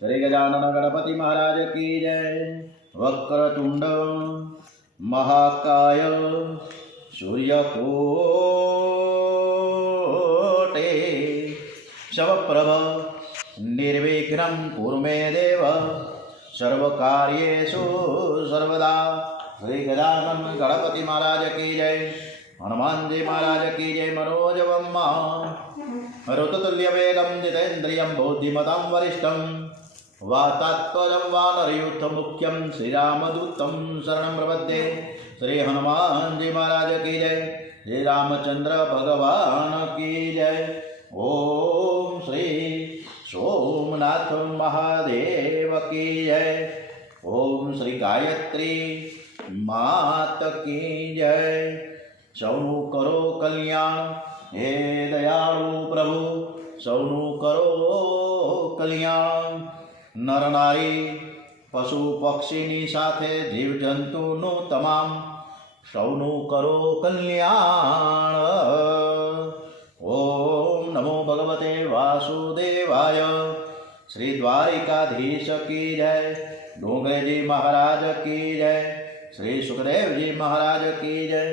श्री गजानन गणपति महाराज की जय। वक्रतुंड महाकाय सूर्यकोटे शवप्रभ निर्विघ्नं कुरु मे देव सर्वकार्येषु सर्वदा। श्री गजानन गणपति महाराज की जय। हनुमान जी महाराज की जय। मनोजवं ऋतुतुल्यवेगं जितेन्द्रियं बुद्धिमतां वरिष्ठं वातात्मजं वानरयूथमुख्यं श्रीरामदूतं शरणं प्रपद्ये। श्री हनुमान जी महाराज की जय। श्री रामचंद्र भगवान की जय। ओम श्री सोमनाथ महादेव की जय। ओम श्री गायत्री मात की जय। सौनु करो कल्याण हे दयालु प्रभु, सौनु करो कल्याण। नर नारी पशु पक्षीनी साथे जीव जंतुनु तमाम सौनु करो कल्याण। ओम नमो भगवते वासुदेवाय। श्री द्वारिकाधीश की जय। डोंगरे जी महाराज की जय। श्री सुखदेव जी महाराज की जय।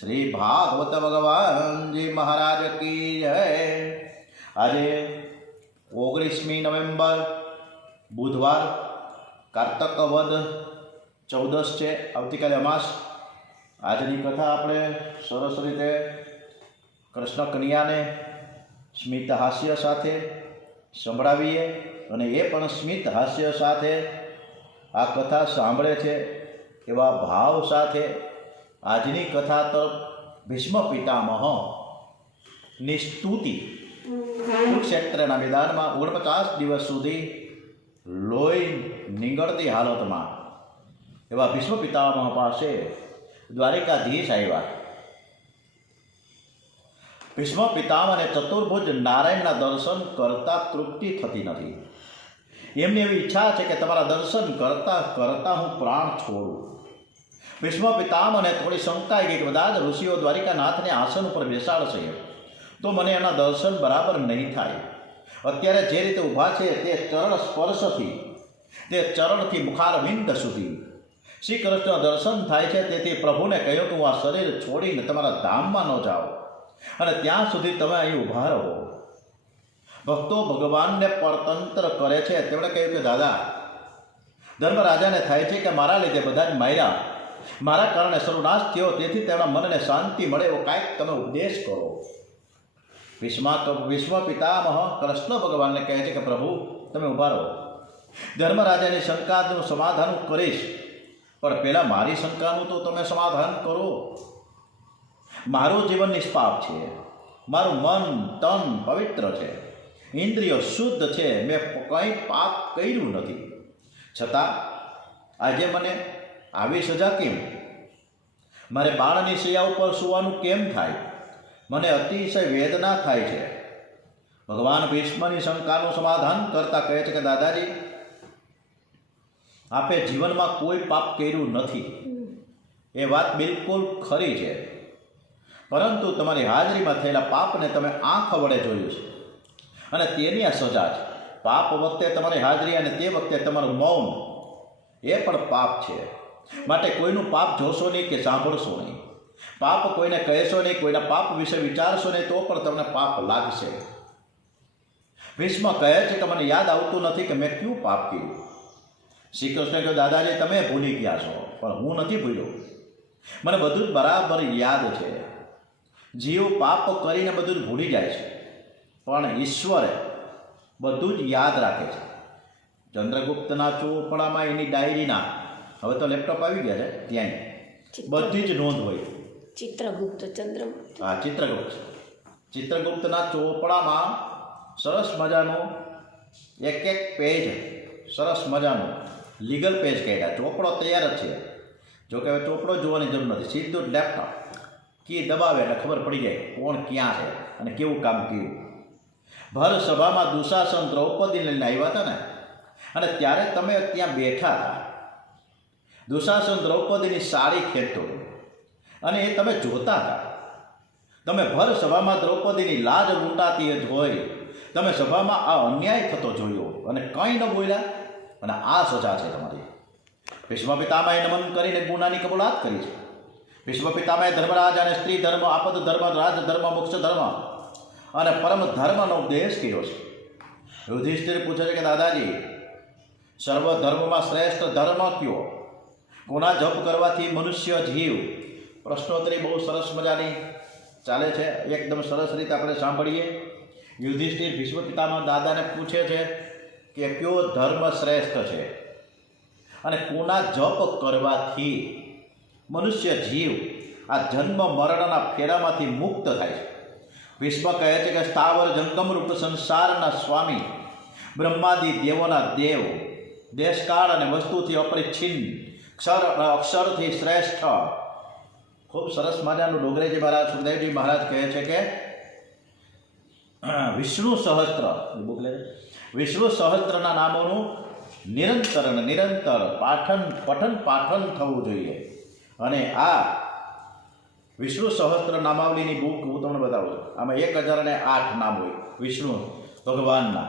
श्री भागवत भगवान जी महाराज की जय। आज 19 नवेम्बर बुधवार कार्तक वद 14 છે। આવતીકાલે અમાસ। આજની કથા આપણે સરસ રીતે કૃષ્ણ કન્યાને સ્મિત હાસ્ય સાથે સંભળાવીએ અને એ પણ સ્મિત હાસ્ય સાથે આ કથા સાંભળે છે એવા ભાવ સાથે આજની કથા તરફ ભીષ્મ પિતામહની સ્તુતિ કુરુક્ષેત્રના મેદાનમાં 49 દિવસ સુધી લોહી નીંગળતી હાલતમાં એવા ભીષ્મ પિતામહ પાસે દ્વારિકાધીશ આવ્યા। ભીષ્મ પિતામહને ચતુર્ભુજ નારાયણના દર્શન કરતા તૃપ્તિ થતી નથી। એમની એવી ઈચ્છા છે કે તમારા દર્શન કરતા કરતા હું પ્રાણ છોડું। ભીષ્મ પિતામહને થોડી શંકા આવી કે બધા જ ઋષિઓ દ્વારિકાનાથને આસન ઉપર બેસાડશે તો મને એના દર્શન બરાબર નહીં થાય। અત્યારે જે રીતે ઊભા છે તે ચરણ સ્પર્શથી તે ચરણથી મુખારવિંદ સુધી શ્રી કૃષ્ણ દર્શન થાય છે। તેથી પ્રભુને કહ્યું કે હું આ શરીર છોડીને તમારા ધામમાં ન જાઓ અને ત્યાં સુધી તમે અહીં ઊભા રહો। ભક્તો ભગવાનને પરતંત્ર કરે છે। તેમણે કહ્યું કે દાદા, ધર્મરાજાને થાય છે કે મારા લીધે બધા જ માર્યા, મારા કારણે સર્વનાશ થયો, તેથી તેમના મનને શાંતિ મળે એવો કાંઈક તમે ઉપદેશ કરો। ભીષ્મ પિતામહ કૃષ્ણ ભગવાનને કહે છે કે પ્રભુ તમે ઊભા રહો, ધર્મરાજાની શંકાનું સમાધાન કરીશ, પણ પહેલાં મારી શંકાનું તો તમે સમાધાન કરો। મારું જીવન નિષ્પાપ છે, મારું મન તન પવિત્ર છે, ઇન્દ્રિયો શુદ્ધ છે, મેં કંઈ પાપ કર્યું નથી, છતાં આજે મને આવી સજા કેમ? મારે બાળની શૈયા ઉપર સૂવાનું કેમ થાય? મને અતિશય વેદના થાય છે। ભગવાન ભીષ્મની શંકાનું સમાધાન કરતા કહે છે કે દાદાજી, આપે જીવનમાં કોઈ પાપ કર્યું નથી, એ વાત બિલકુલ ખરી છે, પરંતુ તમારી હાજરીમાં થયેલા પાપને તમે આંખ વડે જોયું છે અને તેની આ સજા છે। પાપ વખતે તમારી હાજરી અને તે વખતે તમારું મૌન એ પણ પાપ છે। માટે કોઈનું પાપ જોશો નહીં કે સાંભળશો નહીં, પાપ કોઈને કહેશો નહીં, કોઈના પાપ વિશે વિચારશો નહીં તો પણ તમને પાપ લાગશે। ભીષ્મ કહે છે કે મને યાદ આવતું નથી કે મેં ક્યું પાપ કર્યું। શ્રી કૃષ્ણ કહ્યું દાદાજી તમે ભૂલી ગયા છો, પણ હું નથી ભૂલ્યો, મને બધું જ બરાબર યાદ છે। જીવ પાપ કરીને બધું જ ભૂલી જાય છે, પણ ઈશ્વરે બધું જ યાદ રાખે છે। ચંદ્રગુપ્તના ચોપડામાં એની ડાયરીના, હવે તો લેપટોપ આવી ગયા છે, ત્યાં બધી જ નોંધ હોય। ચિત્રગુપ્ત ચંદ્રગુપ્ત, હા ચિત્રગુપ્તના ચોપડામાં સરસ મજાનું એક પેજ સરસ મજાનું લીગલ પેજ કહેવાય। ચોપડો તૈયાર જ છે, જોકે હવે ચોપડો જોવાની જરૂર નથી, સીધું લેપટોપ કી દબાવે એટલે ખબર પડી જાય કોણ ક્યાં છે અને કેવું કામ કર્યું। ભર સભામાં દુશાસન દ્રૌપદીને લઈને આવ્યા હતા ને, અને ત્યારે તમે ત્યાં બેઠા હતા। દુશાસન દ્રૌપદીની સાડી ખેંચતો અને એ તમે જોતા હતા। તમે ભર સભામાં દ્રૌપદીની લાજ લૂંટાતી જોઈ, તમે સભામાં આ અન્યાય થતો જોયો। અને કંઈ ન બોલ્યા અને આ સજા છે તમારી. ભીષ્મ પિતામહે નમન કરીને ગુનાની કબૂલાત કરી છે. ભીષ્મ પિતામહે ધર્મરાજ અને સ્ત્રી ધર્મ, આપદ ધર્મ, રાજ ધર્મ, મોક્ષ ધર્મ અને પરમ ધર્મનો ઉપદેશ કર્યો છે. યુધિષ્ઠિર પૂછે છે કે દાદાજી, સર્વ ધર્મમાં શ્રેષ્ઠ ધર્મ કયો? કોના જપ કરવાથી મનુષ્ય જીવ? પ્રશ્નોત્તરી બહુ સરસ મજાની ચાલે છે, એકદમ સરસ રીતે આપણે સાંભળીએ. યુધિષ્ઠિર ભીષ્મ પિતામહ દાદાને પૂછે છે કે કયો ધર્મ શ્રેષ્ઠ છે અને કોના જપ કરવાથી મનુષ્ય જીવ આ જન્મ મરણના ફેરામાંથી મુક્ત થાય છે. ભીષ્મ કહે છે કે સ્થાવર જંગમ રૂપ સંસારના સ્વામી, બ્રહ્માદિ દેવોના દેવ, દેશકાળ અને વસ્તુથી અપરિચ્છિન્ન, ક્ષર અને અક્ષરથી શ્રેષ્ઠ. ખૂબ સરસ મજાનું ડોગરેજી મહારાજ, સુખદેવજી મહારાજ કહે છે કે વિષ્ણુ સહસ્ત્ર, વિષ્ણુ સહસ્ત્રના નામોનું નિરંતર પઠન પાઠન થવું જોઈએ. અને આ વિષ્ણુ સહસ્ત્ર નામાવલીની બુક હું તમને બતાવું છું. આમાં 1008 નામ હોય વિષ્ણુ ભગવાનના.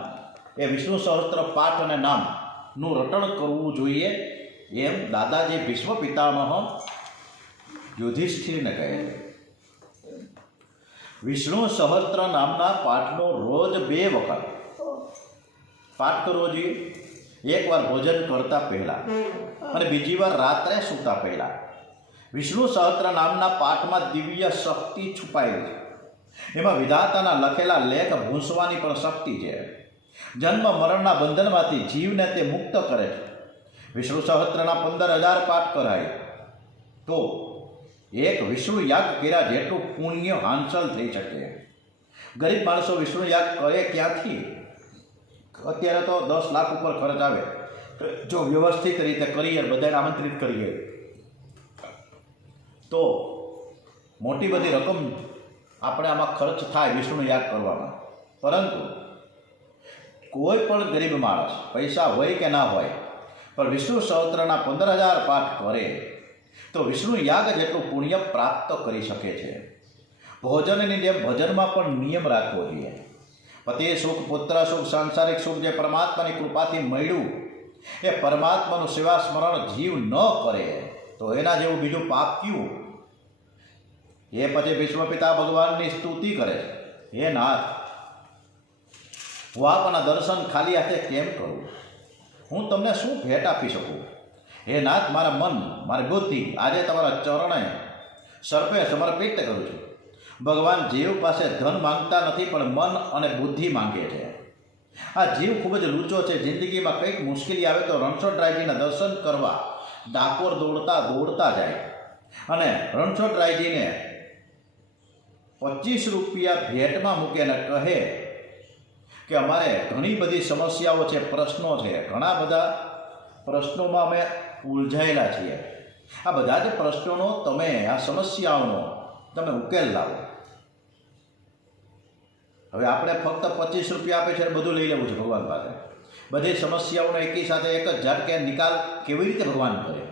એ વિષ્ણુ સહસ્ત્ર પાઠ અને નામનું રટણ કરવું જોઈએ એમ દાદાજી ભીષ્મ પિતામહ યુધિષ્ઠિરને કહે છે. વિષ્ણુ સહસ્ત્ર નામના પાઠનો રોજ 2 વખત પાઠ કરવો જોઈએ. એકવાર ભોજન કરતા પહેલાં અને બીજી વાર રાત્રે સૂતા પહેલાં. વિષ્ણુ સહસ્ત્ર નામના પાઠમાં દિવ્ય શક્તિ છુપાયેલી છે. એમાં વિધાતાના લખેલા લેખ ભૂંસવાની પણ શક્તિ છે. જન્મ મરણના બંધનમાંથી જીવને તે મુક્ત કરે છે. વિષ્ણુ સહસ્ત્રના 15,000 પાઠ કરાય તો એક વિષ્ણુ યાગ કર્યા જેટલું પુણ્ય હાંસલ થઈ શકે. ગરીબ માણસો વિષ્ણુ યાગ કરે ક્યાંથી? અત્યારે તો 10 લાખ ઉપર ખર્ચ આવે. જો વ્યવસ્થિત રીતે કરીએ, બધાને આમંત્રિત કરીએ તો મોટી બધી રકમ આપણે આમાં ખર્ચ થાય વિષ્ણુ યાગ કરવામાં. પરંતુ કોઈ પણ ગરીબ માણસ, પૈસા હોય કે ના હોય, પણ વિષ્ણુ સહસ્ત્રના 15,000 પાઠ કરે તો વિષ્ણુ યાગ જેટલું પુણ્ય પ્રાપ્ત કરી શકે છે. ભોજનની જેમ ભજનમાં પણ નિયમ રાખવો જોઈએ. પતિ સુખ, પુત્ર સુખ, સાંસારિક સુખ જે પરમાત્માની કૃપાથી મળ્યું એ પરમાત્માનું સેવા સ્મરણ જીવ ન કરે તો એના જેવું બીજું પાપ કયું? એ પછી ભીષ્મ પિતા ભગવાનની સ્તુતિ કરે છે. હે નાથ, હું આપના દર્શન ખાલી હાથે કેમ કરું? હું તમને શું ભેટ આપી શકું? હે નાથ, મારા મન, મારી બુદ્ધિ આજે તમારા ચરણે સર્પે સમર્પિત કરું છું. ભગવાન જીવ પાસે ધન માંગતા નથી, પણ મન અને બુદ્ધિ માંગે છે. આ જીવ ખૂબ જ લૂચો છે. જિંદગીમાં કંઈક મુશ્કેલી આવે તો રણછોડરાયજીના દર્શન કરવા ડાકોર દોડતા જાય અને રણછોડરાયજીને 25 રૂપિયા ભેટમાં મૂકીને કહે કે અમારે ઘણી બધી સમસ્યાઓ છે, પ્રશ્નો છે, ઘણા બધા પ્રશ્નોમાં અમે ઉલઝાયેલા છીએ. આ બધા જ પ્રશ્નોનો તમે, આ સમસ્યાઓનો તમે ઉકેલ લાવો. હવે આપણે ફક્ત 25 રૂપિયા આપે છે બધું લઈ લેવું છે ભગવાન પાસે. બધી સમસ્યાઓનો એકી સાથે એક જ ઝટકે નિકાલ કેવી રીતે ભગવાન કરે?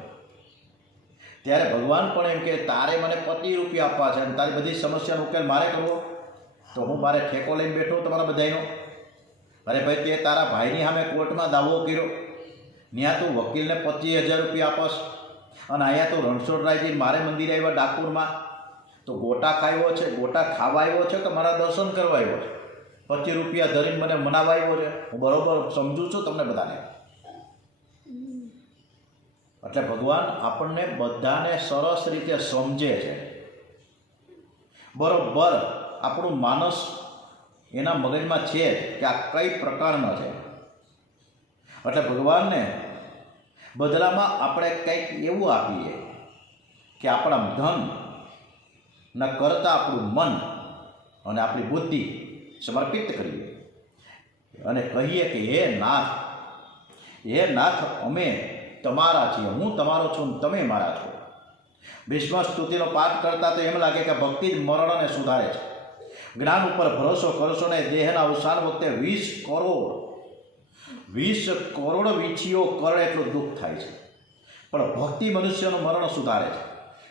ત્યારે ભગવાન પણ એમ કે તારે મને 25 રૂપિયા આપવા છે અને તારી બધી સમસ્યાનો ઉકેલ મારે કરવો, તો હું મારે ઠેકો લઈને બેઠો તમારા બધાનો? અરે ભાઈ, તે તારા ભાઈની સામે કોર્ટમાં દાવો કર્યો, ત્યાં તું વકીલને 25,000 રૂપિયા આપસ અને અહીંયા તું રણછોડરાયજી મારે મંદિરે આવ્યા ડાકોરમાં તો ગોટા ખાવ્યો છે, ગોટા ખાવા આવ્યો છે કે મારા દર્શન કરવા આવ્યો છે? 25 રૂપિયા ધરીને મને મનાવા આવ્યો છે? હું બરોબર સમજું છું તમને બધાને. એટલે ભગવાન આપણને બધાને સરસ રીતે સમજે છે. બરોબર આપણું માનસ એના મગજમાં છે કે આ કઈ પ્રકારનો છે. એટલે ભગવાનને બદલામાં આપણે કંઈક એવું આપીએ કે આપણા ધન ન કરતાં આપણું મન અને આપણી બુદ્ધિ સમર્પિત કરીએ અને કહીએ કે હે નાથ, અમે તમારા છીએ, હું તમારો છું, તમે મારા છો. ભીષ્મ સ્તુતિનો પાઠ કરતા તો એમ લાગે કે ભક્તિ જ મરણને સુધારે છે. જ્ઞાન ઉપર ભરોસો કરશો ને દેહના અવસાન વખતે 20 કરોડ વીછીઓ કરે એટલું દુઃખ થાય છે, પણ ભક્તિ મનુષ્યનું મરણ સુધારે છે.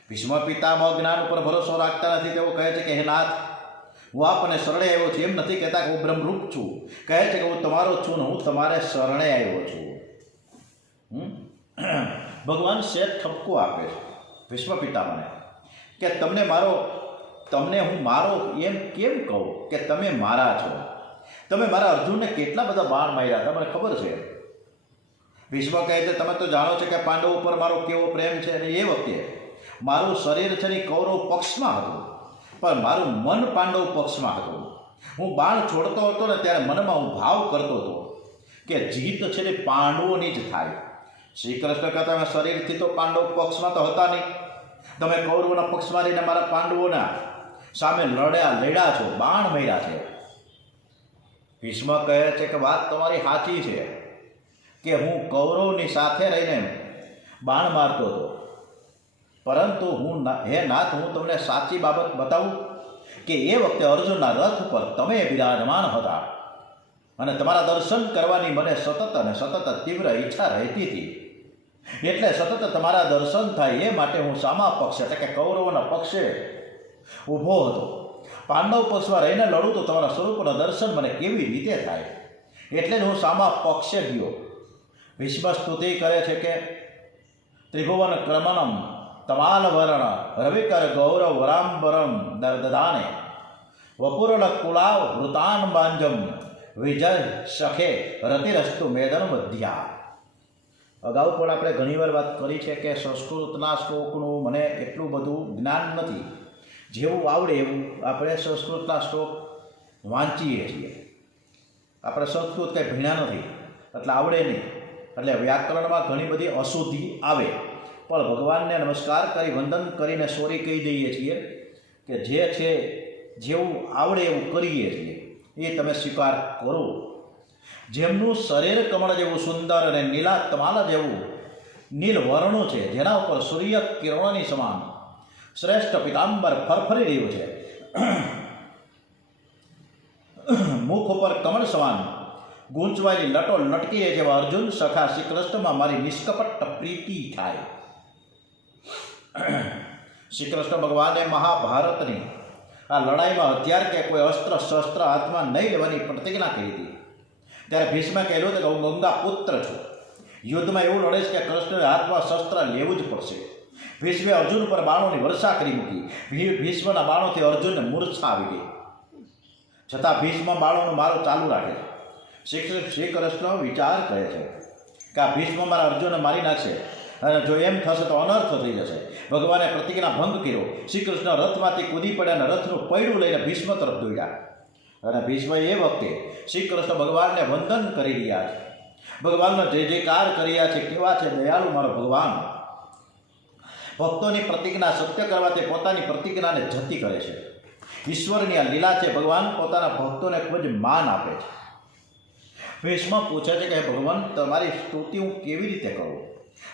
ભીષ્મ પિતામહ જ્ઞાન ઉપર ભરોસો રાખતા નથી. તેઓ કહે છે કે હે નાથ, હું આપને શરણે આવ્યો છું એમ નથી કહેતા કે હું બ્રહ્મરૂપ છું. કહે છે કે હું તમારો છું ને હું તમારે શરણે આવ્યો છું. ભગવાન શેઠ ઠપકો આપે છે ભીષ્મ પિતામહને કે તમને હું મારો એમ કેમ કહું કે તમે મારા છો? તમે મારા અર્જુનને કેટલા બધા બાણ માર્યા તમને ખબર છે? ભીષ્મ કહે છે તમે તો જાણો છો કે પાંડવો ઉપર મારો કેવો પ્રેમ છે. અને એ વખતે મારું શરીર છે ને કૌરવ પક્ષમાં હતું, પણ મારું મન પાંડવ પક્ષમાં હતું. હું બાણ છોડતો હતો ને ત્યારે મનમાં હું ભાવ કરતો હતો કે જીત છે ને પાંડવોની જ થાય. શ્રી કૃષ્ણ કહેતા તમે શરીરથી તો પાંડવ પક્ષમાં તો હતા નહીં, તમે કૌરવોના પક્ષમાં રહીને મારા પાંડવોના સામે લડ્યા છો, બાણ માર્યા છે. ભીષ્મ કહે છે કે વાત તમારી સાચી છે કે હું કૌરવની સાથે રહીને બાણ મારતો હતો, પરંતુ હે નાથ હું તમને સાચી બાબત બતાવું કે એ વખતે અર્જુનના રથ પર તમે બિરાજમાન હતા અને તમારા દર્શન કરવાની મને સતત તીવ્ર ઈચ્છા રહેતી હતી. એટલે સતત તમારા દર્શન થાય એ માટે હું સામા પક્ષ એટલે કે કૌરવોના પક્ષે ઊભો હતો. પાંડવ પક્ષમાં રહીને લડું તો તમારા સ્વરૂપના દર્શન મને કેવી રીતે થાય, એટલે જ હું સામા પક્ષે ગયો. ભીષ્મ સ્તુતિ કરે છે કે ત્રિભુવન ક્રમનમ તમાલ વર્ણ રવિકર ગૌરવ વરાંબરમ દદાને વપુરલ કુલાવ વૃતાન બાંજમ વિજય સખે રતિરસ્તુ મેદન મધ્યા. અગાઉ પણ આપણે ઘણીવાર વાત કરી છે કે સંસ્કૃતના શ્લોકનું મને એટલું બધું જ્ઞાન નથી. જેવું આવડે એવું આપણે સંસ્કૃતના શ્લોક વાંચીએ છીએ. આપણે સંસ્કૃત કંઈ ભણ્યા નથી એટલે આવડે નહીં, એટલે વ્યાકરણમાં ઘણી બધી અશુદ્ધિ આવે. પણ ભગવાનને નમસ્કાર કરી વંદન કરીને સોરી કહી દઈએ છીએ કે જે છે જેવું આવડે એવું કરીએ છીએ એ તમે સ્વીકાર કરો. જેમનું શરીર કમળ જેવું સુંદર અને નીલા તમાલ જેવું નીલ વર્ણું છે, જેના ઉપર સૂર્ય કિરણોની સમાન શ્રેષ્ઠ પિતાંબર ફરફરી રહ્યું છે, મુખ ઉપર કમળ સમાન ગૂંચવાયેલી લટો લટકી રહે જેવા અર્જુન સખા શ્રી કૃષ્ણમાં મારી નિષ્કપટ પ્રીતિ થાય. શ્રી કૃષ્ણ ભગવાને મહાભારતની આ લડાઈમાં હથિયાર કે કોઈ અસ્ત્ર શસ્ત્ર હાથમાં નહીં લેવાની પ્રતિજ્ઞા કરી હતી. ત્યારે ભીષ્મે કહેલું હતું કે હું ગંગા પુત્ર છું, યુદ્ધમાં એવું લડે છે કે કૃષ્ણને હાથમાં શસ્ત્ર લેવું જ પડશે. ભીષ્મે અર્જુન પર બાણોની વર્ષા કરી મૂકી. ભીષ્મના બાણોથી અર્જુનને મૂર્છા આવી ગઈ, છતાં ભીષ્મ બાણોનું મારો ચાલુ રાખે છે. શ્રી કૃષ્ણ વિચાર કરે છે કે આ ભીષ્મ મારા અર્જુનને મારી નાખશે અને જો એમ થશે તો અનર્થ થઈ જશે. ભગવાને પ્રતિજ્ઞા ભંગ કર્યો. શ્રી કૃષ્ણ રથમાંથી કૂદી પડ્યા અને રથનું પૈડું લઈને ભીષ્મ તરફ દોડ્યા. અને ભીષ્મએ એ વખતે શ્રી કૃષ્ણ ભગવાનને વંદન કરી રહ્યા છે, ભગવાનનો જય જયકાર કરી રહ્યા છે. કેવા છે દયાળુ મારો ભગવાન! ભક્તોની પ્રતિજ્ઞા સત્ય કરવાથી પોતાની પ્રતિજ્ઞાને જતી કરે છે. ઈશ્વરની આ લીલા છે. ભગવાન પોતાના ભક્તોને ખૂબ જ માન આપે છે. ભીષ્મ પૂછે છે કે ભગવાન તમારી સ્તુતિ હું કેવી રીતે કરું?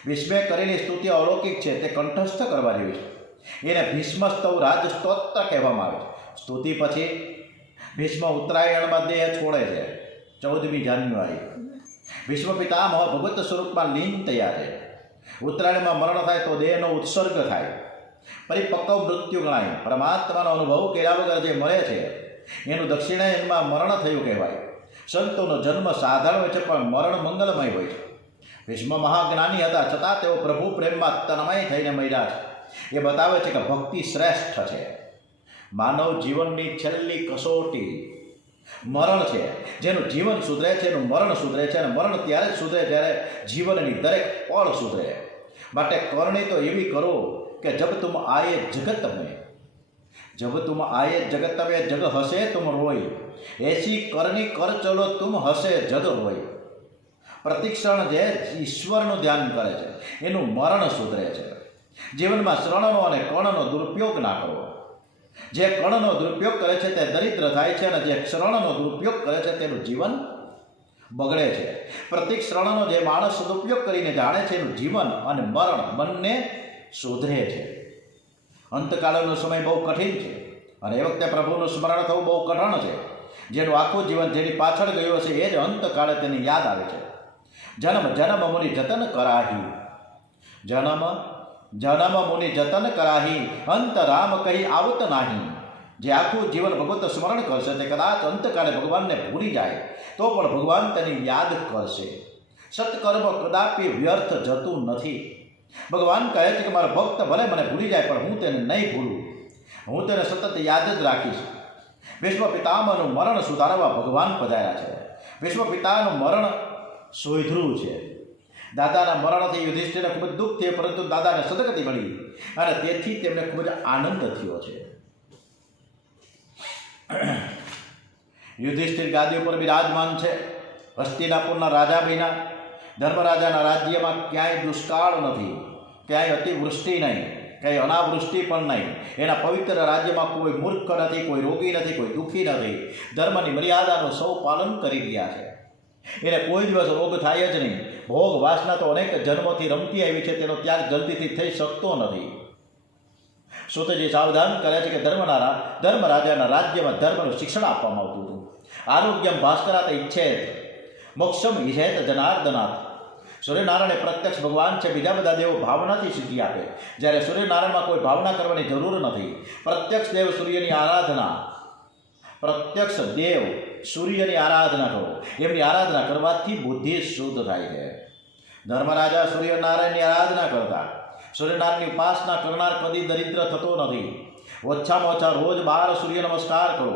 ભીષ્મે કરેલી સ્તુતિ અલૌકિક છે, તે કંઠસ્થ કરવા જેવી છે. એને ભીષ્મ સ્તવ રાજસ્તોત્ર કહેવામાં આવે છે. સ્તુતિ પછી ભીષ્મ ઉત્તરાયણમાં દેહ છોડે છે 14મી જાન્યુઆરી. ભીષ્મ પિતામહ ભગવત સ્વરૂપમાં લીન થયા છે. ઉત્તરાયણમાં મરણ થાય તો દેહનો ઉત્સર્ગ થાય, પરિપક્વ મૃત્યુ ગણાય. પરમાત્માનો અનુભવ કર્યા વગર જે મરે છે એનું દક્ષિણાયનમાં મરણ થયું કહેવાય. સંતોનો જન્મ સાધારણ હોય છે પણ મરણ મંગલમય હોય છે. ભીષ્મ મહાજ્ઞાની હતા, છતાં તેઓ પ્રભુ પ્રેમમાં તન્મય થઈને મર્યા છે. એ બતાવે છે કે ભક્તિ શ્રેષ્ઠ છે. માનવ જીવનની છેલ્લી કસોટી મરણ છે. જેનું જીવન સુધરે છે એનું મરણ સુધરે છે, અને મરણ ત્યારે જ સુધરે જ્યારે જીવનની દરેક પળ સુધરે. માટે કરણી તો એવી કરો કે જબ તુમ આયે જગત મેં, જબ તુમ આયે જગત મેં જગ હસે તુમ રોય, એસી કરણી કર ચલો તુમ હસે જગ રોય. પ્રતિક્ષણ જે ઈશ્વરનું ધ્યાન કરે છે એનું મરણ સુધરે છે. જીવનમાં શ્રણનો અને કર્ણનો દુરુપયોગ ના કરો. જે કર્ણનો દુરુપયોગ કરે છે તે દરિદ્ર થાય છે, અને જે શ્રણનો દુરુપયોગ કરે છે તેનું જીવન બગડે છે. પ્રતિક શ્રણનો જે માણસ સદુપયોગ કરીને જાણે છે એનું જીવન અને મરણ બંને સુધરે છે. અંતકાળનો સમય બહુ કઠિન છે, અને એ વખતે પ્રભુનું સ્મરણ થવું બહુ કઠણ છે. જેનું આખું જીવન જેની પાછળ ગયું હશે એ જ અંતકાળે તેની યાદ આવે છે. જન્મ જન્મ મુનિ જતન કરાહી, જન્મ જન્મ મુનિ જતન કરાહી, અંત રામ કહી આવત નાહી. જે આખું જીવન ભગવત સ્મરણ કરશે તે કદાચ અંતકાળે ભગવાનને ભૂલી જાય તો પણ ભગવાન તેની યાદ કરશે. સત્કર્મ કદાપી વ્યર્થ જતું નથી. ભગવાન કહે છે કે મારો ભક્ત ભલે મને ભૂલી જાય પણ હું તેને નહીં ભૂલું, હું તેને સતત યાદ જ રાખીશ. વિશ્વ પિતામહનું મરણ સુધારવા ભગવાન પધાર્યા છે. વિશ્વ પિતાનું મરણ સોયધરું છે. દાદાના મરણથી યુધિષ્ઠિરને ખૂબ જ દુઃખ થયું, પરંતુ દાદાને સદગતિ મળી અને તેથી તેમને ખૂબ જ આનંદ થયો છે. યુધિષ્ઠિર ગાદી ઉપર બિરાજમાન છે. હસ્તિનાપુરના રાજા બન્યા. ધર્મરાજાના રાજ્યમાં ક્યાંય દુષ્કાળ નથી, ક્યાંય અતિવૃષ્ટિ નહીં, ક્યાંય અનાવૃષ્ટિ પણ નહીં. એના પવિત્ર રાજ્યમાં કોઈ મૂર્ખ નથી, કોઈ રોગી નથી, કોઈ દુઃખી નથી. ધર્મની મર્યાદાનું સૌ પાલન કરી રહ્યા છે. એને કોઈ દિવસ રોગ થાય જ નહીં. ભોગ વાસના તો અનેક જન્મોથી રમતી આવી છે, તેનો ત્યાગ જલ્દીથી થઈ શકતો નથી. સુતજી સાવધાન કરે છે કે ધર્મરાજાના રાજ્યમાં ધર્મનું શિક્ષણ આપવામાં આવતું હતું. આરોગ્યમ ભાસ્કરાત ઈચ્છેત મોક્ષમ ઈચ્છેત જનાર્દનાથ. સૂર્યનારાયણ પ્રત્યક્ષ ભગવાન છે. બીજા બધા દેવો ભાવનાથી સિદ્ધિ આપે, જ્યારે સૂર્યનારાયણમાં કોઈ ભાવના કરવાની જરૂર નથી. પ્રત્યક્ષ દેવ સૂર્યની આરાધના, પ્રત્યક્ષ દેવ સૂર્યની આરાધના કરો. એમની આરાધના કરવાથી બુદ્ધિ શુદ્ધ થાય છે. ધર્મરાજા સૂર્યનારાયણની આરાધના કરતા. સૂર્યનારાયણની ઉપાસના કરનાર કદી દરિદ્ર થતો નથી. ઓછામાં ઓછા રોજ 12 સૂર્ય નમસ્કાર કરો.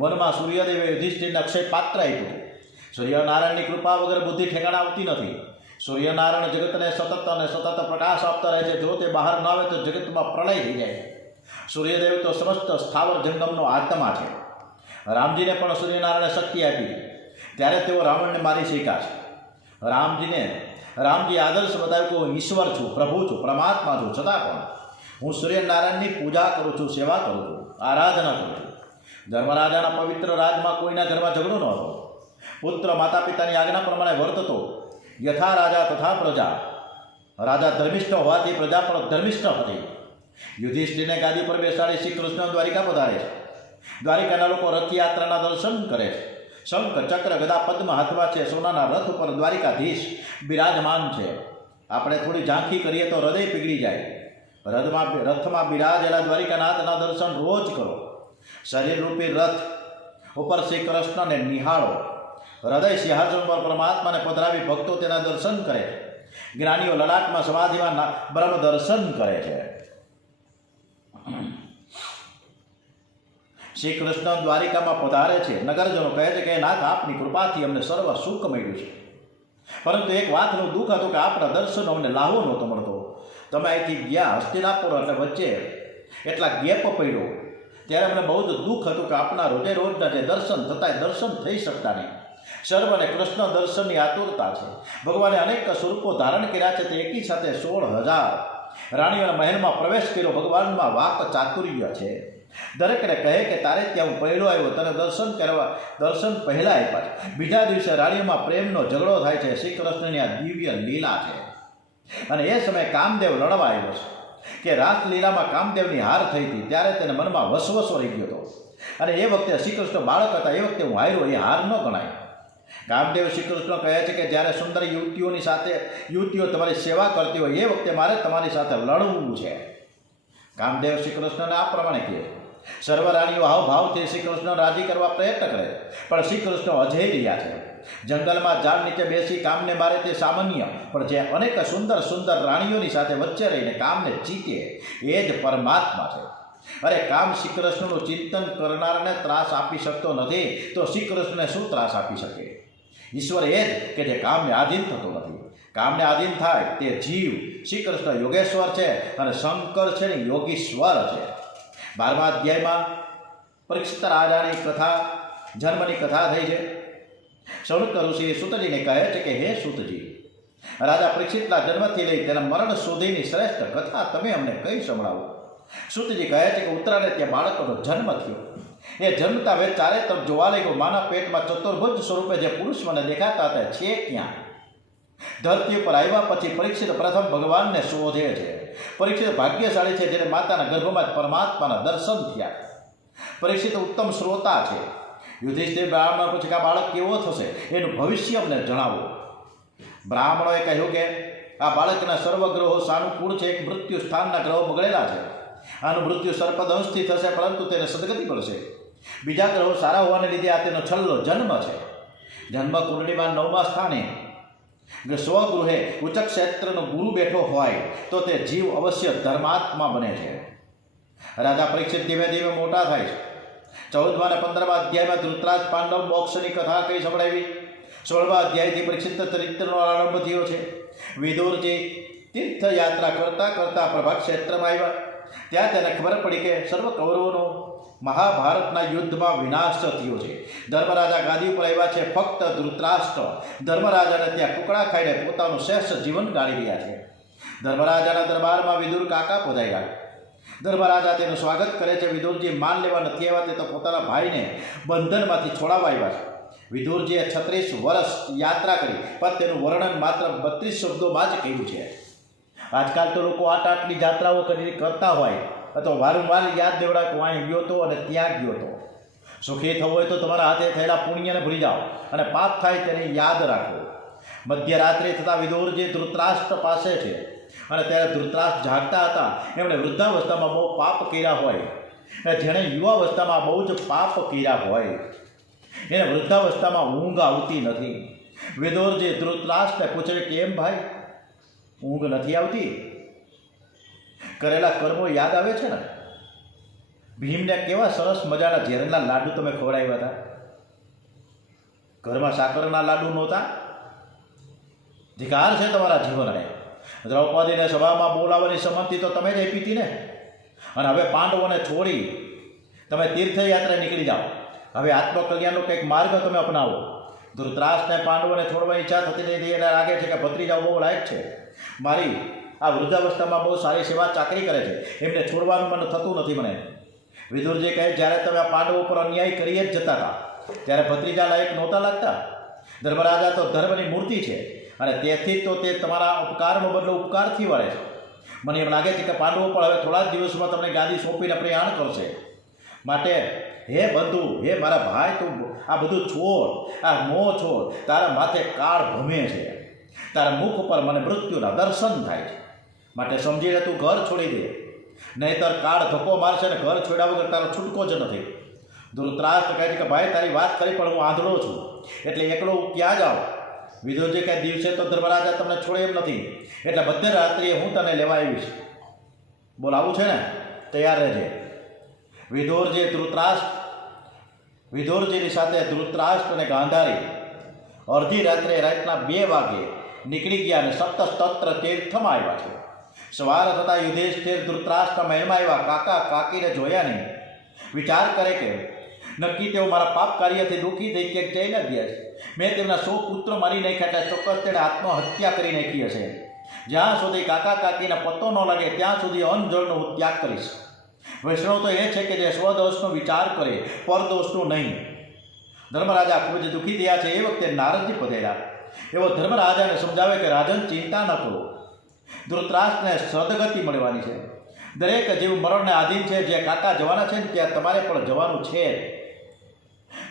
વનમાં સૂર્યદેવે યુધિષ્ઠિરને અક્ષય પાત્ર આપ્યું. સૂર્યનારાયણની કૃપા વગર બુદ્ધિ ઠેકાણા આવતી નથી. સૂર્યનારાયણ જગતને સતત અને સતત પ્રકાશ આપતા રહે છે. જો તે બહાર ન આવે તો જગતમાં પ્રલય થઈ જાય. સૂર્યદેવ તો સમસ્ત સ્થાવર જંગમનો આત્મા છે. રામજીને પણ સૂર્યનારાયણે શક્તિ આપી, ત્યારે તેઓ રાવણને મારી શક્યા છે. રામજી આદર્શ બતાવ્યું કે હું ઈશ્વર છું, પ્રભુ છું, પરમાત્મા છું, છતાં પણ હું સૂર્યનારાયણની પૂજા કરું છું, સેવા કરું છું, આરાધના કરું છું. ધર્મરાજાના પવિત્ર રાજમાં કોઈના ઘરમાં ઝઘડો ન હતો. પુત્ર માતા પિતાની આજ્ઞા પ્રમાણે વર્તતો. યથા રાજા તથા પ્રજા. રાજા ધર્મિષ્ઠ હોવાથી પ્રજા પણ ધર્મિષ્ઠ હતી. યુધિષ્ઠિરને ગાદી પર બેસાડી શ્રી કૃષ્ણ દ્વારિકા પધારે છે. દ્વારિકાના લોકો રથયાત્રાના દર્શન કરે છે. શંખ ચક્ર ગદા પદ્મ હાથમાં છે. સોનાના રથ ઉપર દ્વારિકાધીશ બિરાજમાન છે. આપણે થોડી ઝાંખી કરીએ તો હૃદય પીગળી જાય. રથમાં બિરાજેલા દ્વારિકાનાથના દર્શન રોજ કરો. શરીર રૂપી રથ ઉપર શ્રી કૃષ્ણને નિહાળો. હૃદય સિંહાસન પર પરમાત્માને પધરાવી ભક્તો તેના દર્શન કરે છે. જ્ઞાનીઓ લલાટમાં સમાધિમાં બ્રહ્મ દર્શન કરે છે. શ્રી કૃષ્ણ દ્વારિકામાં પધારે છે. નગરજનો કહે છે કે નાથ, આપની કૃપાથી અમને સર્વ સુખ મળ્યું છે, પરંતુ એક વાતનું દુઃખ હતું કે આપણા દર્શનનો અમને લાહવો નહોતો મળતો. તમે અહીંથી ગયા હસ્તિનાપુર એટલે વચ્ચે એટલા ગેપ પડ્યો, ત્યારે અમને બહુ જ દુઃખ હતું કે આપણા રોજે રોજના જે દર્શન થતા દર્શન થઈ શકતા નહીં. સર્વને કૃષ્ણ દર્શનની આતુરતા છે. ભગવાને અનેક સ્વરૂપો ધારણ કર્યા છે. તે એકી સાથે 16,000 રાણીઓના મહેલમાં પ્રવેશ કર્યો. ભગવાનમાં વાક ચાતુર્ય છે. દરેકને કહે કે તારે ત્યાં હું પહેલો આવ્યો, તને દર્શન પહેલાં આપ્યા છે. બીજા દિવસે રાણીઓમાં પ્રેમનો ઝઘડો થાય છે. શ્રી કૃષ્ણની આ દિવ્ય લીલા છે. અને એ સમયે કામદેવ લડવા આવ્યો છે કે રાસલીલામાં કામદેવની હાર થઈ હતી, ત્યારે તેને મનમાં વસવસો રહી ગયો હતો. અને એ વખતે શ્રી કૃષ્ણ બાળક હતા. એ વખતે હું હાર્યો, એ હાર ન ગણાય. કામદેવ શ્રી કૃષ્ણ કહે છે કે જ્યારે સુંદર યુવતીઓ તમારી સેવા કરતી હોય, એ વખતે મારે તમારી સાથે લડવું છે. કામદેવ શ્રી કૃષ્ણને આ પ્રમાણે કહે. સર્વ રાણીઓ હાવભાવથી શ્રી કૃષ્ણ રાજી કરવા પ્રયત્ન કરે, પણ શ્રી કૃષ્ણ અજય રહ્યા છે. જંગલમાં ઝાડ નીચે બેસી કામને મારે તે સામાન્ય, પણ જે અનેક સુંદર સુંદર રાણીઓની સાથે વચ્ચે રહીને કામને જીતે, એ જ પરમાત્મા છે. અરે કામ શ્રી કૃષ્ણનું ચિંતન કરનારને ત્રાસ આપી શકતો નથી, તો શ્રી કૃષ્ણને શું ત્રાસ આપી શકે? ઈશ્વર એ જ કે જે કામને આધીન થતો નથી. કામને આધીન થાય તે જીવ. શ્રી કૃષ્ણ યોગેશ્વર છે અને શંકર છે ને યોગીશ્વર છે. 12મા અધ્યાયમાં પરીક્ષિત રાજાની કથા, જન્મની કથા થઈ છે. સૌનક ઋષિ સૂતજીને કહે છે કે હે સૂતજી, રાજા પરીક્ષિતના જન્મથી લઈ તેના મરણ સુધીની શ્રેષ્ઠ કથા તમે અમને કઈ સંભળાવો. સૂતજી કહે છે કે ઉત્તરાને ત્યાં બાળકોનો જન્મ થયો. એ જન્મતા વેદ ચારે તરફ જોવા લાગ્યો. માના પેટમાં ચતુર્ભુજ સ્વરૂપે જે પુરુષ મને દેખાતા હતા છે ક્યાં? ધરતી ઉપર આવ્યા પછી પરીક્ષિત પ્રથમ ભગવાનને શોધે છે. પરીક્ષિત ભાગ્યશાળી છે જેને માતાના ગર્ભમાં જ પરમાત્માના દર્શન થયા. પરીક્ષિત ઉત્તમ શ્રોતા છે. યુધિષ્ઠિર બ્રાહ્મણ પછી આ બાળક કેવો થશે એનું ભવિષ્ય અમને જણાવો. બ્રાહ્મણોએ કહ્યું કે આ બાળકના સર્વ ગ્રહો સાનુકૂળ છે. એક મૃત્યુ સ્થાનના ગ્રહો બગડેલા છે. આનું મૃત્યુ સર્પદંશથી થશે, પરંતુ તેને સદગતિ મળશે. બીજા ગ્રહો સારા હોવાને લીધે આ તેનો છેલ્લો જન્મ છે. જન્મ કુંડળીમાં 9મા સ્થાને સ્વગૃહે ઉચ્ચ ક્ષેત્રનો ગુરુ બેઠો હોય તો તે જીવ અવશ્ય ધર્માત્મા બને છે. રાજા પરીક્ષિત ધીમે ધીમે મોટા થાય છે. 14મા અને 15મા અધ્યાયમાં ધૃતરાજ પાંડવ મોક્ષની કથા કઈ સંભળાવી. 16મા અધ્યાયથી પરીક્ષિત ચરિત્રનો આરંભ થયો છે. વિદુરજી તીર્થયાત્રા કરતા કરતા પ્રભા ક્ષેત્રમાં આવ્યા. ત્યાં તેને ખબર પડી કે સર્વ કૌરવોનો મહાભારતના યુદ્ધમાં વિનાશ થયો છે. ધર્મરાજા ગાદી ઉપર આવ્યા છે. ફક્ત ધૃતરાષ્ટ્ર ધર્મરાજાને ત્યાં ટુકડા ખાઈને પોતાનું શ્રેષ્ઠ જીવન ગાળી રહ્યા છે. ધર્મરાજાના દરબારમાં વિદુર કાકા પધાર્યા. ધર્મરાજા તેનું સ્વાગત કરે છે. વિદુરજી માન લેવા નથી આવ્યા, તે તો પોતાના ભાઈને બંધનમાંથી છોડાવવા આવ્યા છે. વિદુરજીએ 36 વર્ષ યાત્રા કરી, પણ તેનું વર્ણન માત્ર 32 શબ્દોમાં જ કહ્યું છે. આજકાલ તો લોકો આટલી યાત્રાઓ કરતા હોય અથવા વારંવાર યાદ દેવડા કે અહીં ગયો હતો અને ત્યાં ગયો હતો. સુખી થવું હોય તો તમારા હાથે થયેલા પુણ્યને ભૂલી જાઓ અને પાપ થાય તેને યાદ રાખો. મધ્યરાત્રિ થતાં વિદુરજી ધૃતરાષ્ટ્ર પાસે છે અને ત્યારે ધૃતરાષ્ટ્ર જાગતા હતા. એમણે વૃદ્ધાવસ્થામાં બહુ પાપ કર્યા હોય, જેણે યુવાવસ્થામાં બહુ જ પાપ કર્યા હોય એને વૃદ્ધાવસ્થામાં ઊંઘ આવતી નથી. વિદુરજી ધૃતરાષ્ટ્રને પૂછે, કેમ ભાઈ ઊંઘ નથી આવતી? કરેલા કર્મો યાદ આવે છે ને? ભીમને કેવા સરસ મજાના ઝેરના લાડુ તમે ખવડાવ્યા હતા. ઘરમાં સાકરના લાડુ નહોતા? ધિકાર છે તમારા જીવનને. દ્રૌપદીને સભામાં બોલાવવાની સંમતિ તો તમે જ આપી હતી ને. અને હવે પાંડવોને છોડી તમે તીર્થયાત્રા નીકળી જાઓ. હવે આત્મકલ્યાણનો કંઈક માર્ગ તમે અપનાવો. ધૃતરાષ્ટ્રને પાંડવોને છોડવાની ઈચ્છા થતી નથી. એને લાગે છે કે ભત્રીજાઓ બહુ લાયક છે, મારી આ વૃદ્ધાવસ્થામાં બહુ સારી સેવા ચાકરી કરે છે, એમને છોડવાનું મને થતું નથી. મને વિદુરજી કહે, જ્યારે તમે આ પાંડવો પર અન્યાય કરી જ જતા હતા ત્યારે ભત્રીજા લાયક નહોતા લાગતા. ધર્મરાજા તો ધર્મની મૂર્તિ છે અને તેથી તો તે તમારા ઉપકારનો બદલો ઉપકારથી વળે છે. મને એમ લાગે છે કે પાંડવો પણ હવે થોડા જ દિવસમાં તમને ગાદી સોંપીને પ્રયાણ કરશે. માટે હે બંધુ, હે મારા ભાઈ, તું આ બધું છોડ, આ મોહ છોડ. તારા માથે કાળ ભમે છે, તારા મુખ પર મને મૃત્યુના દર્શન થાય છે. માટે સમજીને તું ઘર છોડી દે, નહીંતર કાળ ધક્કો મારશે અને ઘર છોડ્યા વગર તારો છૂટકો જ નથી. ધૃતરાષ્ટ્ર કહે છે કે ભાઈ તારી વાત કરી, પણ હું આંધળો છું, એટલે એકલો હું ક્યાં જાઉં? વિદુરજી કહે, દિવસે તો ધર્મરાજા તમને છોડે એમ નથી, એટલે મધ્યરાત્રિએ હું તને લેવા આવીશ. બોલાવું છે ને? તૈયાર રહેજે. વિદુરજીની સાથે ધૃતરાષ્ટ્ર અને ગાંધારી અડધી રાત્રે રાતના 2 વાગે નીકળી ગયા અને સપ્તસ્તત્ર તીર્થમાં આવ્યા છે. સવાર થતાં યુધિષ્ઠિર ધૃતરાષ્ટ્ર મહેલમાં આવ્યા. કાકા કાકીને જોયા નહીં. વિચાર કરે કે નક્કી તેઓ મારા પાપ કાર્યથી દુઃખી થઈ ક્યાંક જઈ ન ગયા છે. મેં તેમના 100 પુત્ર મારી નાખ્યા, એટલે ચોક્કસ તેણે આત્મહત્યા કરી નાખી હશે. જ્યાં સુધી કાકા કાકીને પત્તો ન લાગે ત્યાં સુધી અનજળનો હું ત્યાગ કરીશ. વૈષ્ણવ તો એ છે કે જે સ્વદોષનો વિચાર કરે, પરદોષનું નહીં. ધર્મરાજા ખૂબ જ દુઃખી થયા છે. એ વખતે નારદજી પધાર્યા. એવો ધર્મરાજાને સમજાવે કે રાજન, ચિંતા ન કરો, ધૃતરાષ્ટ્રને સદગતિ મળવાની છે. દરેક જીવ મરણને આધીન છે. જે કાકા જવાના છે ને ત્યાં તમારે પણ જવાનું છે.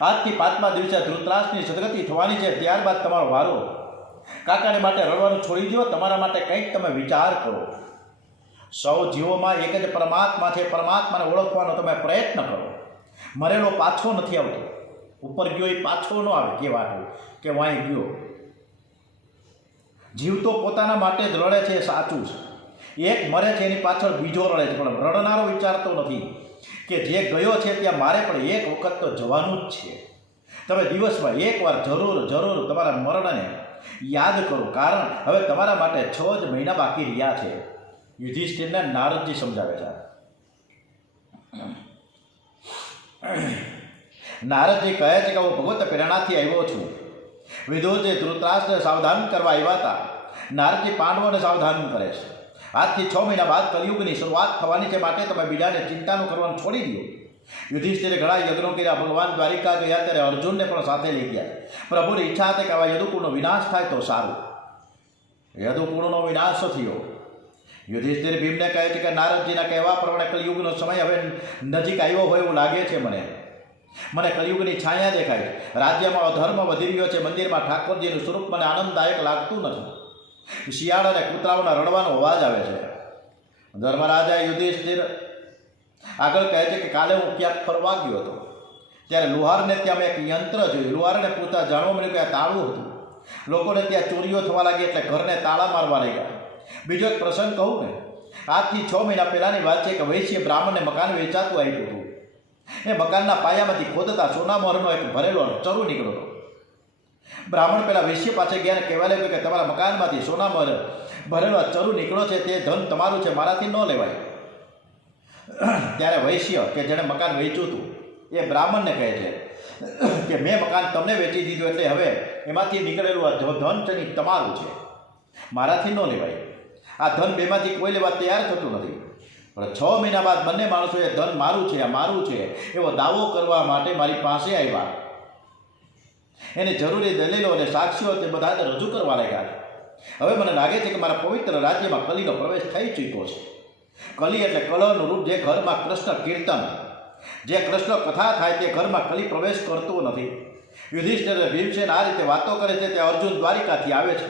આજથી 5મા દિવસે ધૃતરાષ્ટ્રની સદગતિ થવાની છે. ત્યારબાદ તમારો વારો. કાકાને માટે રડવાનું છોડી દો. તમારા માટે કંઈક તમે વિચાર કરો. સૌ જીવોમાં એક જ પરમાત્મા છે. પરમાત્માને ઓળખવાનો તમે પ્રયત્ન કરો. મરેલો પાછો નથી આવતો. ઉપર ગયો એ પાછો ન આવે કહેવાનું કે વાંઈ ગયો. જીવ તો પોતાના માટે જ રડે છે, સાચું છે. એક મરે છે એની પાછળ બીજો રડે છે, પણ રડનારો વિચારતો નથી કે જે ગયો છે ત્યાં મારે પણ એક વખત તો જવાનું જ છે. તમે દિવસમાં એકવાર જરૂર તમારા મરણને યાદ કરો, કારણ હવે તમારા માટે 6 જ મહિના બાકી રહ્યા છે. યુધિષ્ઠિરને નારદજી સમજાવે છે. નારદજી કહે છે કે હું ભગવત પ્રેરણાથી આવ્યો છું. વિદુરજી ધૃતરાષ્ટ્રને સાવધાન કરવા આવ્યા હતા. નારદજી પાંડવોને સાવધાન કરે છે. આજથી 6 મહિના બાદ કલિયુગની શરૂઆત થવાની છે. માટે તમે બીજાને ચિંતાનું કરવાનું છોડી દો. યુધિષ્ઠિરે ઘણા યજ્ઞો કર્યા. ભગવાન દ્વારિકા ગયા ત્યારે અર્જુનને પણ સાથે લઈ ગયા. પ્રભુની ઈચ્છા હતી કે આવા યદુકુળનો વિનાશ થાય તો સારું. યદુકુળનો વિનાશ થયો. યુધિષ્ઠિર ભીમને કહે છે કે નારદજીના કહેવા પ્રમાણે કલિયુગનો સમય હવે નજીક આવ્યો હોય એવું લાગે છે. મને કલિયુગની છાયા દેખાય છે. રાજ્યમાં અધર્મ વધી રહ્યો છે. મંદિરમાં ઠાકોરજીનું સ્વરૂપ મને આનંદદાયક લાગતું નથી. શિયાળ અને કૂતરાઓના રડવાનો અવાજ આવે છે. ધર્મરાજા યુધિષ્ઠિર આગળ કહે છે કે કાલે હું ક્યાંક ફરવા ગયો હતો, ત્યારે લુહારને ત્યાં મેં એક યંત્ર જોયું. લુહારને પૂછતા જાણવા મળ્યું કે આ તાળું હતું. લોકોને ત્યાં ચોરીઓ થવા લાગી એટલે ઘરને તાળા મારવા લાગ્યા. બીજો એક પ્રસંગ કહું ને, આજથી 6 મહિના પહેલાંની વાત છે કે વૈશ્ય બ્રાહ્મણને મકાન વેચાતું આવ્યું હતું. એ મકાનના પાયામાંથી ખોદતા સોના મોહરનો એક ભરેલો ચરુ નીકળ્યો હતો. બ્રાહ્મણ પેલા વૈશ્ય પાસે ગયા ને કહેવા લાગ્યું કે તમારા મકાનમાંથી સોના મોહર ભરેલો ચરુ નીકળ્યો છે, તે ધન તમારું છે, મારાથી ન લેવાય. ત્યારે વૈશ્ય કે જેણે મકાન વેચ્યું હતું એ બ્રાહ્મણને કહે છે કે મેં મકાન તમને વેચી દીધું, એટલે હવે એમાંથી નીકળેલું આ ધન છે એ તમારું છે, મારાથી ન લેવાય. આ ધન બેમાંથી કોઈ લેવા તૈયાર થતું નથી. પણ 6 મહિના બાદ બંને માણસોએ ધન મારું છે, આ મારું છે એવો દાવો કરવા માટે મારી પાસે આવ્યા. એને જરૂરી દલીલો અને સાક્ષીઓ તે બધા રજૂ કરવા લાગ્યા. હવે મને લાગે છે કે મારા પવિત્ર રાજ્યમાં કલીનો પ્રવેશ થઈ ચૂક્યો છે. કલી એટલે કલહનું રૂપ. જે ઘરમાં કૃષ્ણ કીર્તન, જે કૃષ્ણ કથા થાય તે ઘરમાં કલી પ્રવેશ કરતો નથી. યુધિષ્ઠિર અને ભીમસેન આ રીતે વાતો કરે છે તે અર્જુન દ્વારિકાથી આવે છે.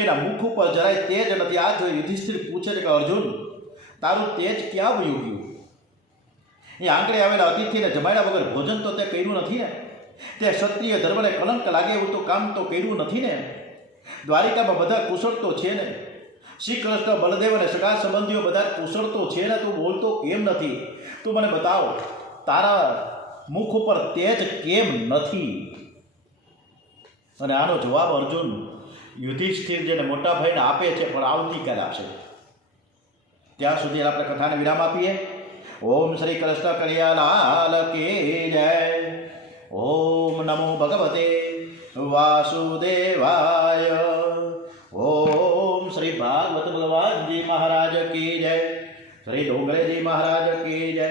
એના મુખ ઉપર જરાય તેજ નથી. આ જોઈ યુધિષ્ઠિર પૂછે છે કે અર્જુન, તારું તેજ ક્યાં વયું ગયું? એ આંગળે આવેલા અતિથિને જમાડ્યા વગર ભોજન તો તે કર્યું નથી ને? તે ક્ષત્રિય ધર્મને કલંક લાગે એવું તો કામ તો કર્યું નથી ને? દ્વારિકામાં બધા કુશળ તો છે ને? શ્રી કૃષ્ણ, બલદેવ અને સગા સંબંધીઓ બધા કુશળ તો છે ને? તું બોલતો કેમ નથી? તું મને બતાવ, તારા મુખ ઉપર તેજ કેમ નથી? અને આનો જવાબ અર્જુન યુધિષ્ઠિર જેને મોટા ભાઈને આપે છે, પણ આવતીકાલે આપશે. ત્યાં સુધી આપણે કથાને વિરામ આપીએ. ઓમ શ્રી કૃષ્ણ કનૈયાલાલ કી જય. ઓમ નમો ભગવતે વાસુદેવાય. ઓમ શ્રી ભાગવત ભગવાનજી મહારાજ કી જય. શ્રી ડોંગરેજી મહારાજ કી જય.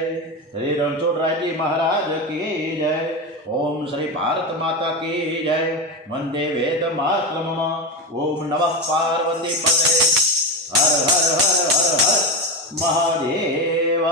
શ્રી રણછોડરાયજી મહારાજ કી જય. ઓમ શ્રી ભારત માતા કી જય. વંદે વેદ માતરમ. ઓમ નમઃ પાર્વતી પતે. હર હર હર હર હર મહાદેવ.